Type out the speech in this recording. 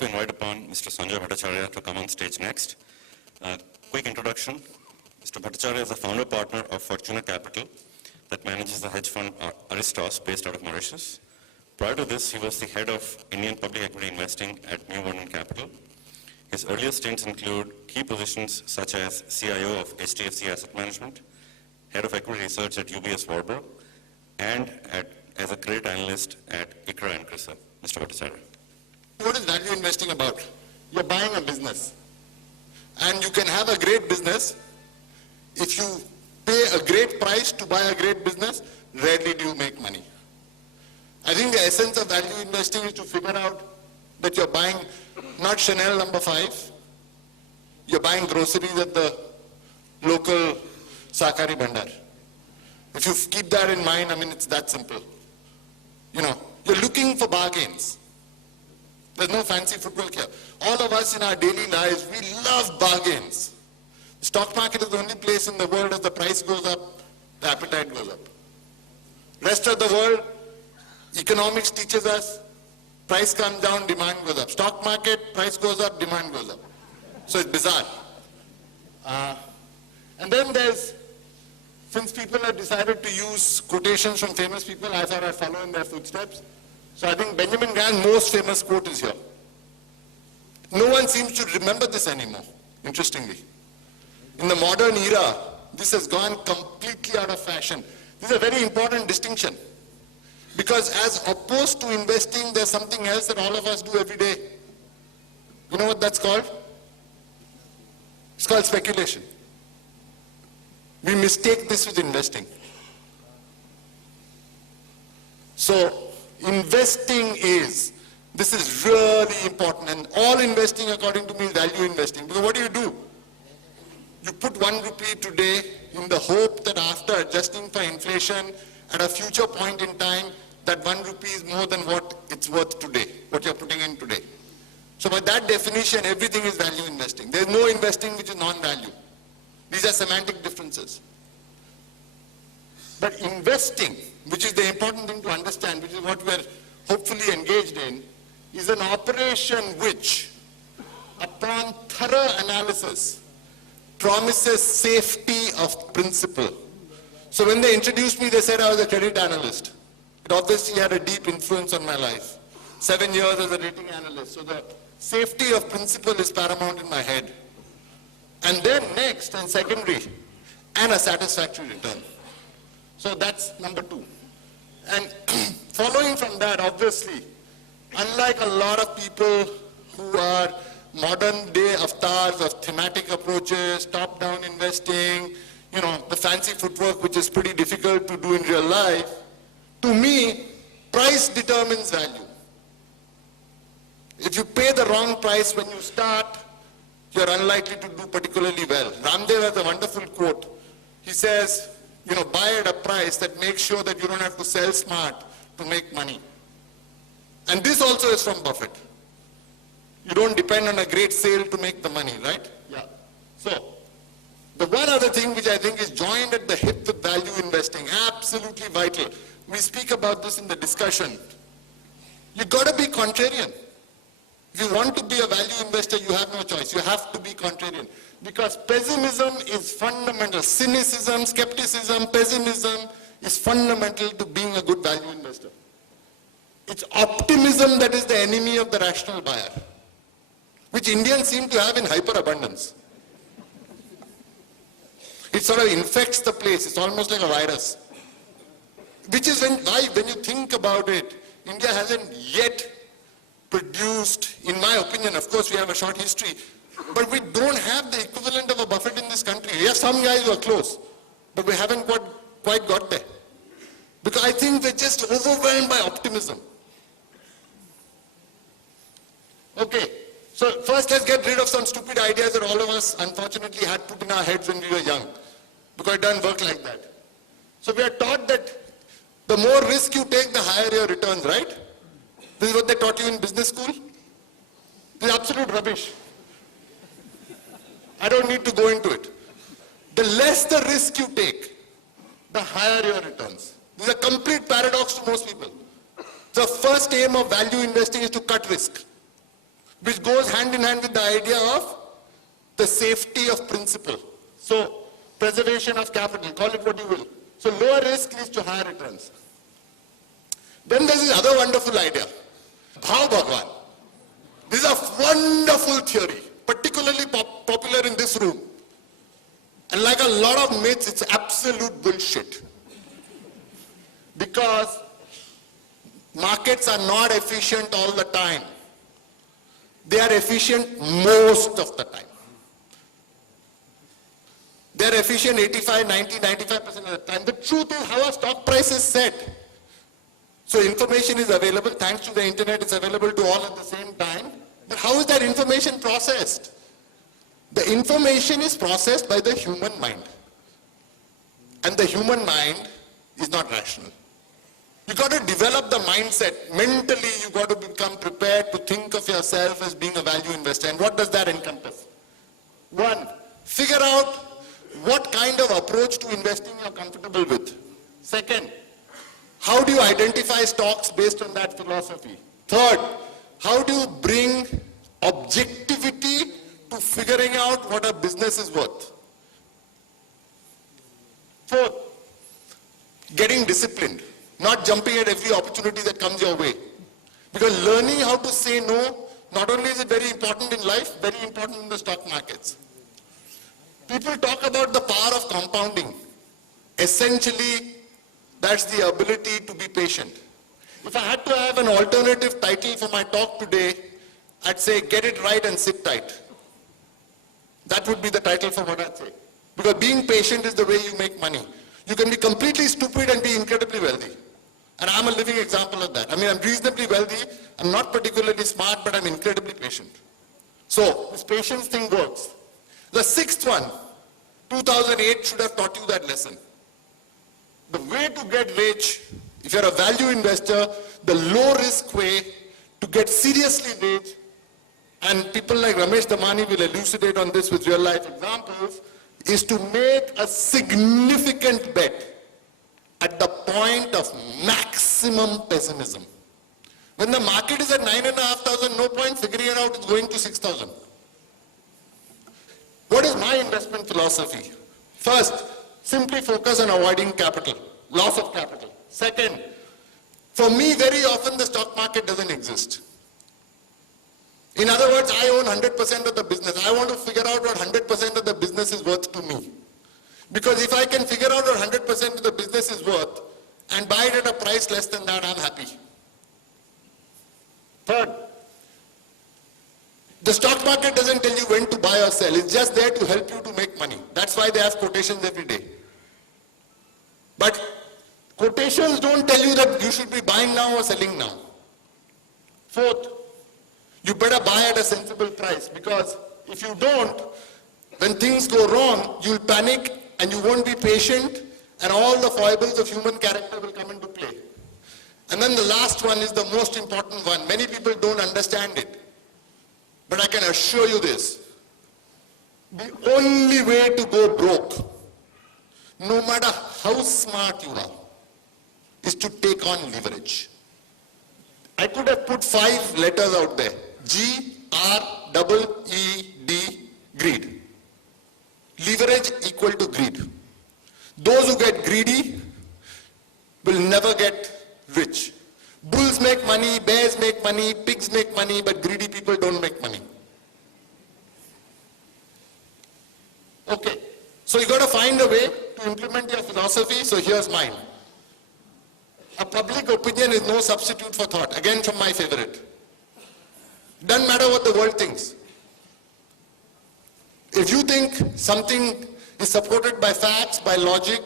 to invite upon Mr. Sanjay Bhattacharya to come on stage next. Quick introduction. Mr. Bhattacharya is the founder partner of Fortuna Capital that manages the hedge fund Aristos based out of Mauritius. Prior to this, he was the head of Indian public equity investing at New Vernon Capital. His earlier stints include key positions such as CIO of HDFC Asset Management, head of equity research at UBS Warburg, and as a credit analyst at ICRA and CRISA. Mr. Bhattacharya. What is value investing about? You're buying a business. And you can have a great business. If you pay a great price to buy a great business, rarely do you make money. I think the essence of value investing is to figure out that you're buying not Chanel No. 5, you're buying groceries at the local Sakari Bhandar. If you keep that in mind, I mean, it's that simple. You know, you're looking for bargains. There's no fancy footwork here. All of us in our daily lives, we love bargains. The stock market is the only place in the world as the price goes up, the appetite goes up. Rest of the world, economics teaches us, price comes down, demand goes up. Stock market, price goes up, demand goes up. So it's bizarre. And then there's, since people have decided to use quotations from famous people, I thought I'd follow in their footsteps. So I think Benjamin Grant's most famous quote is here. No one seems to remember this anymore, interestingly. In the modern era, this has gone completely out of fashion. This is a very important distinction. Because as opposed to investing, there's something else that all of us do every day. You know what that's called? It's called speculation. We mistake this with investing. So, investing this is really important, and all investing according to me is value investing. Because what do? You put 1 rupee today in the hope that after adjusting for inflation, at a future point in time, that 1 rupee is more than what it's worth today, what you're putting in today. So by that definition, everything is value investing. There's no investing which is non-value. These are semantic differences. But investing, which is the important thing to understand, which is what we're hopefully engaged in, is an operation which, upon thorough analysis, promises safety of principle. So when they introduced me, they said I was a credit analyst. It obviously had a deep influence on my life. 7 years as a rating analyst. So the safety of principle is paramount in my head. And then next and secondary, and a satisfactory return. So that's number 2. And following from that, obviously, unlike a lot of people who are modern day avatars of thematic approaches, top-down investing, you know, the fancy footwork which is pretty difficult to do in real life, to me, price determines value. If you pay the wrong price when you start, you're unlikely to do particularly well. Ramdev has a wonderful quote. He says, you know, buy at a price that makes sure that you don't have to sell smart to make money. And this also is from Buffett. You don't depend on a great sale to make the money, right? Yeah. So, the one other thing which I think is joined at the hip with value investing, absolutely vital. We speak about this in the discussion. You've got to be contrarian. If you want to be a value investor, you have no choice. You have to be contrarian. Because pessimism is fundamental. Cynicism, skepticism, pessimism is fundamental to being a good value investor. It's optimism that is the enemy of the rational buyer, which Indians seem to have in hyperabundance. It sort of infects the place. It's almost like a virus. Which is why, when you think about it, India hasn't yet produced, in my opinion, of course we have a short history, but we don't have the equivalent of a Buffett in this country. We have some guys who are close, but we haven't quite got there. Because I think we're just overwhelmed by optimism. Okay, so first let's get rid of some stupid ideas that all of us unfortunately had put in our heads when we were young, because it doesn't work like that. So we are taught that the more risk you take, the higher your returns, right? This is what they taught you in business school. This is absolute rubbish. I don't need to go into it. The less the risk you take, the higher your returns. This is a complete paradox to most people. The first aim of value investing is to cut risk. which goes hand in hand with the idea of the safety of principle. So, preservation of capital, call it what you will. So, lower risk leads to higher returns. Then there's this other wonderful idea, Bhav Bhagwan. This is a wonderful theory, particularly popular in this room. And like a lot of myths, it's absolute bullshit. Because markets are not efficient all the time. They are efficient most of the time. They are efficient 85, 90, 95% of the time. The truth is how a stock price is set. So information is available, thanks to the internet, it's available to all at the same time. But how is that information processed? The information is processed by the human mind. And the human mind is not rational. You got to develop the mindset. Mentally, you got to become prepared to think of yourself as being a value investor. And what does that encompass? One, figure out what kind of approach to investing you're comfortable with. Second, how do you identify stocks based on that philosophy? Third, how do you bring objectivity to figuring out what a business is worth? Fourth, getting disciplined, not jumping at every opportunity that comes your way. Because learning how to say no, not only is it very important in life, very important in the stock markets. People talk about the power of compounding. Essentially, that's the ability to be patient. If I had to have an alternative title for my talk today, I'd say, get it right and sit tight. That would be the title for what I'd say. Because being patient is the way you make money. You can be completely stupid and be incredibly wealthy. And I'm a living example of that. I mean, I'm reasonably wealthy, I'm not particularly smart, but I'm incredibly patient. So, this patience thing works. The sixth one, 2008 should have taught you that lesson. The way to get rich, if you're a value investor, the low risk way to get seriously rich, and people like Ramesh Damani will elucidate on this with real life examples, is to make a significant bet at the point of maximum pessimism. When the market is at 9,500, no point figuring it out, it's going to 6,000. What is my investment philosophy? First, simply focus on avoiding capital, loss of capital. Second, for me, very often the stock market doesn't exist. In other words, I own 100% of the business. I want to figure out what 100% of the business is worth to me. Because if I can figure out what 100% of the business is worth and buy it at a price less than that, I'm happy. Third, the stock market doesn't tell you when to buy or sell. It's just there to help you to make money. That's why they have quotations every day. But quotations don't tell you that you should be buying now or selling now. Fourth, you better buy at a sensible price, because if you don't, when things go wrong, you'll panic and you won't be patient, and all the foibles of human character will come into play. And then the last one is the most important one. Many people don't understand it. But I can assure you this. The only way to go broke, no matter how smart you are, is to take on leverage. I could have put 5 letters out there. G-R-E-E-D, greed. Leverage equal to greed. Those who get greedy will never get rich. Bulls make money, bears make money, pigs make money, but greedy people don't make money. Okay, so you got to find a way to implement your philosophy, so here's mine. A public opinion is no substitute for thought. Again, from my favorite. Doesn't matter what the world thinks. If you think something is supported by facts, by logic,